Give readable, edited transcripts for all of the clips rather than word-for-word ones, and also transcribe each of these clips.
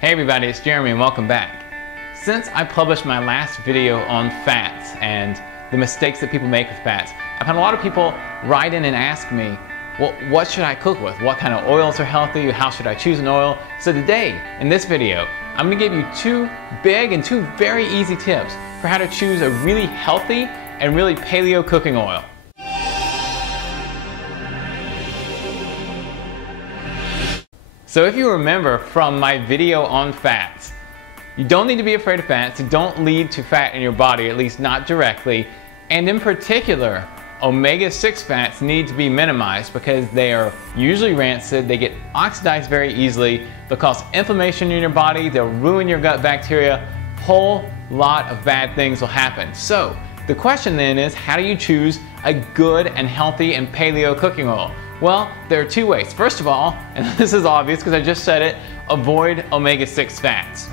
Hey everybody, it's Jeremy and welcome back. Since I published my last video on fats and the mistakes that people make with fats, I've had a lot of people write in and ask me, well, what should I cook with? What kind of oils are healthy? How should I choose an oil? So today, in this video, I'm going to give you two big and two very easy tips for how to choose a really healthy and really paleo cooking oil. So if you remember from my video on fats, you don't need to be afraid of fats. They don't lead to fat in your body, at least not directly. And in particular, omega-6 fats need to be minimized because they are usually rancid, they get oxidized very easily, they'll cause inflammation in your body, they'll ruin your gut bacteria, whole lot of bad things will happen. So the question then is, how do you choose a good and healthy and paleo cooking oil? Well, there are two ways. First of all, and this is obvious because I just said it, avoid omega-6 fats.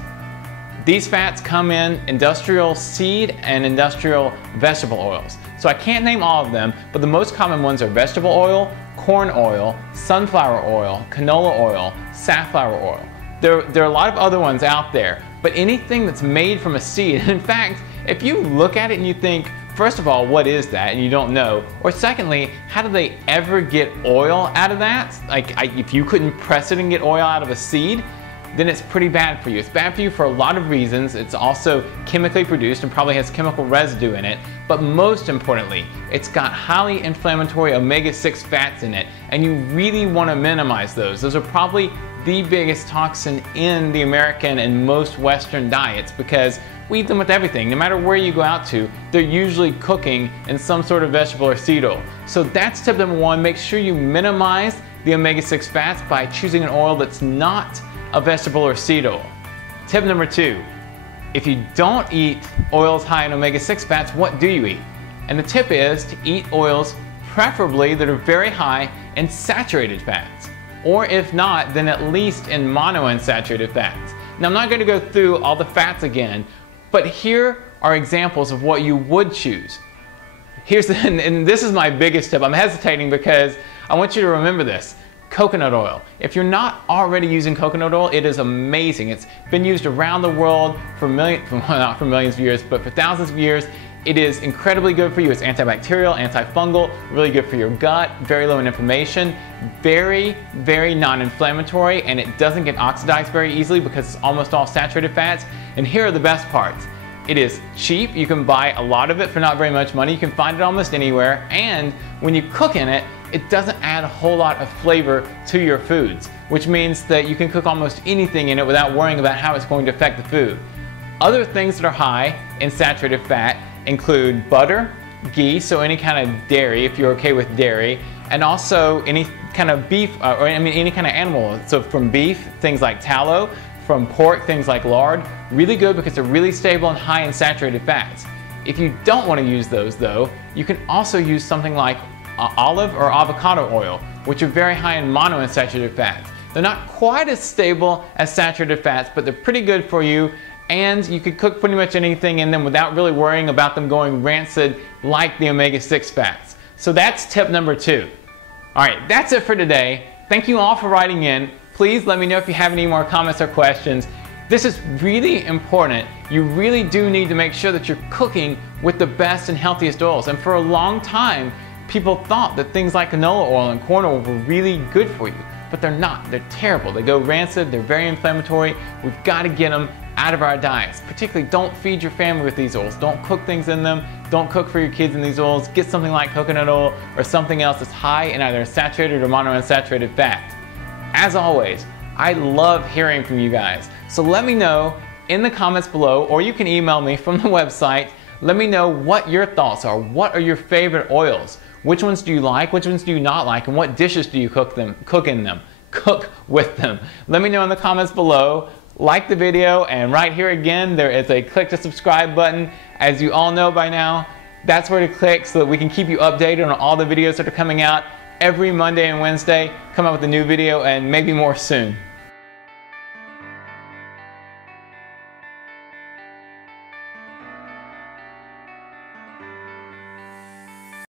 These fats come in industrial seed and industrial vegetable oils. So I can't name all of them, but the most common ones are vegetable oil, corn oil, sunflower oil, canola oil, safflower oil. There are a lot of other ones out there, but anything that's made from a seed, and in fact, if you look at it and you think, first of all, what is that? And you don't know. Or secondly, how do they ever get oil out of that? If you couldn't press it and get oil out of a seed, then it's pretty bad for you. It's bad for you for a lot of reasons. It's also chemically produced and probably has chemical residue in it. But most importantly, it's got highly inflammatory omega-6 fats in it, and you really want to minimize those. Those are probably the biggest toxin in the American and most Western diets because we eat them with everything. No matter where you go out to, they're usually cooking in some sort of vegetable or seed oil. So that's tip number one. Make sure you minimize the omega-6 fats by choosing an oil that's not a vegetable or seed oil. Tip number two, if you don't eat oils high in omega-6 fats, what do you eat? And the tip is to eat oils preferably that are very high in saturated fats. Or if not, then at least in monounsaturated fats. Now I'm not going to go through all the fats again, but here are examples of what you would choose. And this is my biggest tip. I'm hesitating because I want you to remember this. Coconut oil. If you're not already using coconut oil, it is amazing. It's been used around the world for not for millions of years, but for thousands of years. It is incredibly good for you. It's antibacterial, antifungal, really good for your gut, very low in inflammation, very, very non-inflammatory, and it doesn't get oxidized very easily because it's almost all saturated fats. And here are the best parts. It is cheap. You can buy a lot of it for not very much money. You can find it almost anywhere. And when you cook in it, it doesn't add a whole lot of flavor to your foods, which means that you can cook almost anything in it without worrying about how it's going to affect the food. Other things that are high in saturated fat include butter, ghee, so any kind of dairy if you're okay with dairy, and also any kind of beef, any kind of animal. So from beef, things like tallow, from pork, things like lard, really good because they're really stable and high in saturated fats. If you don't want to use those though, you can also use something like olive or avocado oil, which are very high in monounsaturated fats. They're not quite as stable as saturated fats, but they're pretty good for you, and you could cook pretty much anything in them without really worrying about them going rancid like the omega-6 fats. So that's tip number two. All right, that's it for today. Thank you all for writing in. Please let me know if you have any more comments or questions. This is really important. You really do need to make sure that you're cooking with the best and healthiest oils. And for a long time, people thought that things like canola oil and corn oil were really good for you, but they're not. They're terrible. They go rancid. They're very inflammatory. We've got to get them out of our diets. Particularly, don't feed your family with these oils. Don't cook things in them. Don't cook for your kids in these oils. Get something like coconut oil or something else that's high in either saturated or monounsaturated fat. As always, I love hearing from you guys. So let me know in the comments below, or you can email me from the website. Let me know what your thoughts are. What are your favorite oils? Which ones do you like? Which ones do you not like? And what dishes do you cook with them? Let me know in the comments below. Like the video, and right here again, there is a click to subscribe button. As you all know by now, that's where to click so that we can keep you updated on all the videos that are coming out every Monday and Wednesday. Come out with a new video and maybe more soon.